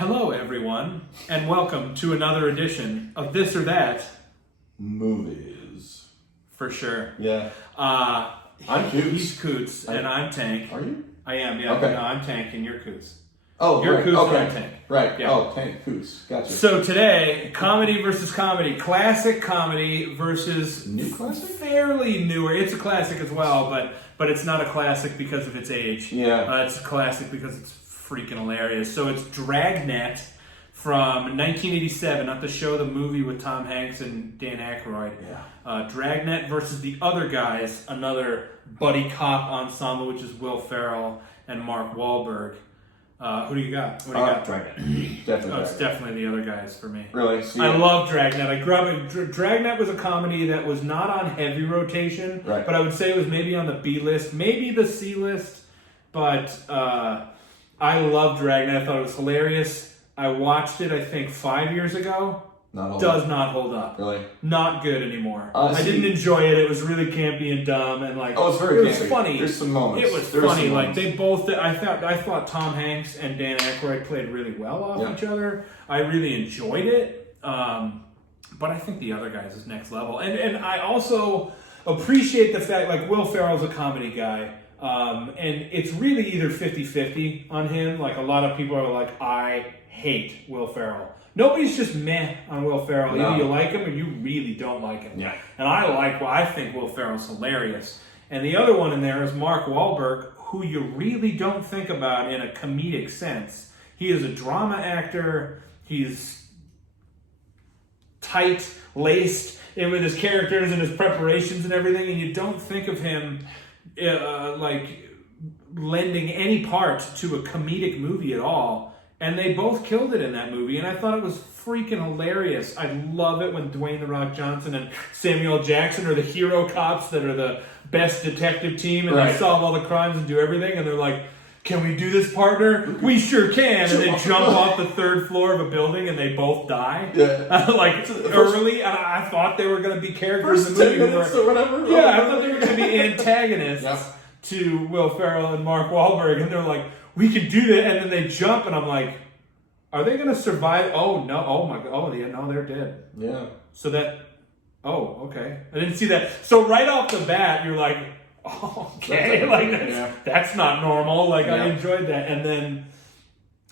Hello, everyone, and welcome to another edition of This or That Movies. For sure. Yeah. I'm Coots. He's Coots, and I'm Tank. Are you? I am, yeah. Okay. No, I'm Tank, and you're Coots. Oh, You're right. Coots, Okay. and I'm Tank. Right. Yeah. Oh, Tank Coots. Gotcha. So today, comedy versus comedy. Classic comedy versus... New classic? Fairly newer. It's a classic as well, but it's not a classic because of its age. Yeah. It's a classic because it's freaking hilarious. So it's Dragnet from 1987, not the show, the movie with Tom Hanks and Dan Aykroyd. Yeah. Dragnet versus The Other Guys, another buddy cop ensemble, which is Will Ferrell and Mark Wahlberg. Who do you got? What do you got? Dragnet. Definitely. It's definitely The Other Guys for me. Really? So I love Dragnet. I grew up. Dragnet was a comedy that was not on heavy rotation, Right. but I would say it was maybe on the B list, maybe the C list. But I love Dragnet. I thought it was hilarious. I watched it, I think, 5 years ago. Does not hold up. Really? Not good anymore. I didn't enjoy it. It was really campy and dumb, and like it's very it was funny. There's some moments. It was funny. Like they both. I thought Tom Hanks and Dan Aykroyd played really well off each other. I really enjoyed it. But I think The Other Guys is next level, and I also appreciate the fact like Will Ferrell's a comedy guy. And it's really either 50-50 on him. Like a lot of people are like, I hate Will Ferrell. Nobody's just meh on Will Ferrell. No. Either you like him or you really don't like him. Yeah. And I think Will Ferrell's hilarious. And the other one in there is Mark Wahlberg, who you really don't think about in a comedic sense. He is a drama actor. He's tight-laced in with his characters and his preparations and everything, and you don't think of him like lending any part to a comedic movie at all. And they both killed it in that movie, and I thought it was freaking hilarious. I love it when Dwayne "The Rock" Johnson and Samuel Jackson are the hero cops that are the best detective team, and they solve all the crimes and do everything, and they're like, can we do this, partner? We sure can. And they jump off the third floor of a building, and they both die. Yeah. Early, and I thought they were going to be characters in the movie. 10 minutes or whatever. Yeah, I thought they were going to be antagonists to Will Ferrell and Mark Wahlberg, and they're like, we can do that, and then they jump, and I'm like, are they going to survive? Oh, no. Oh, my God. Oh, yeah, no, they're dead. Yeah. So that, oh, okay. I didn't see that. So right off the bat, you're like, oh, okay. That's not normal. Like, I enjoyed that. And then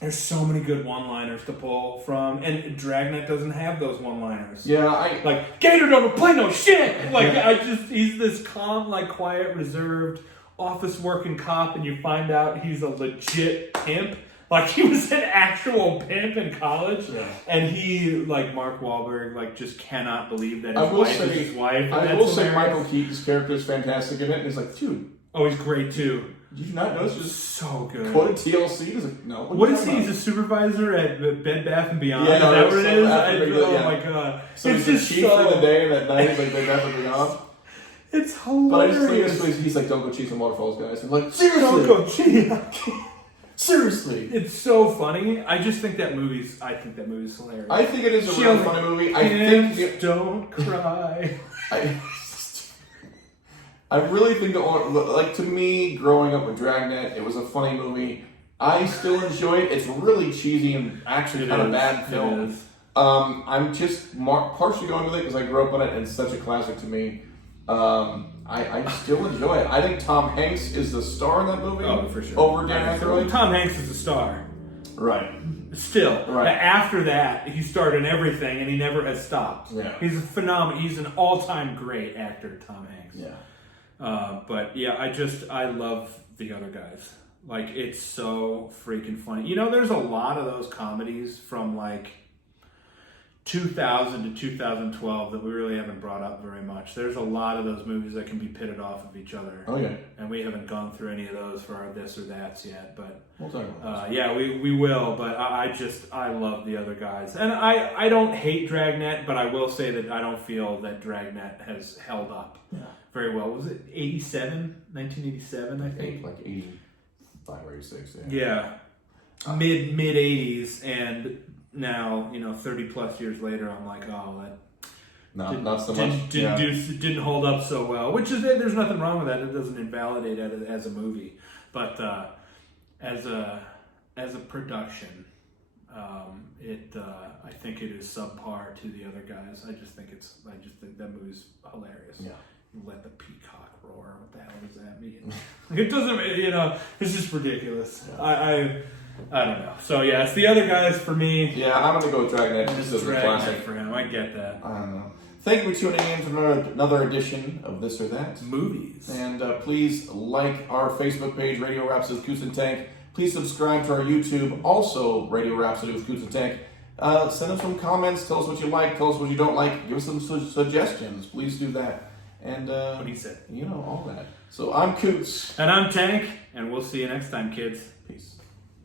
there's so many good one-liners to pull from, and Dragnet doesn't have those one-liners. Yeah, Like, Gator don't play no shit! Like, he's this calm, like, quiet, reserved, office-working cop, and you find out he's a legit pimp. Like, he was an actual pimp in college, and he, like, Mark Wahlberg, like, just cannot believe that his wife is his wife. I will say Michael Keaton's character is fantastic in it, and he's like, dude. Oh, he's great, too. Did you not notice? Just so good. Quoted TLC. He's like, no. What is he? He's a supervisor at Bed Bath & Beyond. Yeah, is that what it is? Oh, my God. So it's just chief for the day and at night he's like Bed Bath & Beyond. It's hilarious. But I just think he's like, don't go chasing waterfalls, guys. I'm like, seriously? Don't go chasing. Seriously. It's so funny. I think that movie's hilarious. I think it is a really funny movie. Don't cry. I really think to me, growing up with Dragnet, it was a funny movie. I still enjoy it. It's really cheesy and actually kind of bad film. It is. I'm just partially going with it because I grew up on it and it's such a classic to me. I still enjoy it. I think Tom Hanks is the star in that movie. Oh, for sure. Over Dan Aykroyd. Tom Hanks is the star. Right. Still. Right. After that, he starred in everything, and he never has stopped. Yeah. He's a phenomenal. He's an all-time great actor, Tom Hanks. Yeah. But yeah, I love The Other Guys. Like, it's so freaking funny. You know, there's a lot of those comedies from like 2000 to 2012 that we really haven't brought up very much. There's a lot of those movies that can be pitted off of each other. Oh, yeah. And we haven't gone through any of those for our this or that's yet. But we'll talk about yeah, we will. But I love The Other Guys. And I don't hate Dragnet, but I will say that I don't feel that Dragnet has held up very well. Was it 1987, I think? Like 85 or 86, yeah. Mid 80s, and now, 30 plus years later, I'm like, oh, that not so much. Didn't hold up so well. Which is, there's nothing wrong with that. It doesn't invalidate it as a movie, but as a production, I think it is subpar to the other guys. I just think that movie's hilarious. Yeah. Let the peacock roar. What the hell does that mean? It doesn't. It's just ridiculous. Yeah. I don't know. So yeah, it's the other guys for me. Yeah, I'm gonna go with Dragnet. This This is is a classic. for him. I get that. I don't know. Thank you for tuning in to another edition of This or That. Movies. And please like our Facebook page, Radio Rhapsody with Coots and Tank. Please subscribe to our YouTube, also Radio Rhapsody with Coots and Tank. Send us some comments. Tell us what you like. Tell us what you don't like. Give us some suggestions. Please do that. And what he said. all that. So I'm Coots. And I'm Tank. And we'll see you next time, kids. Peace.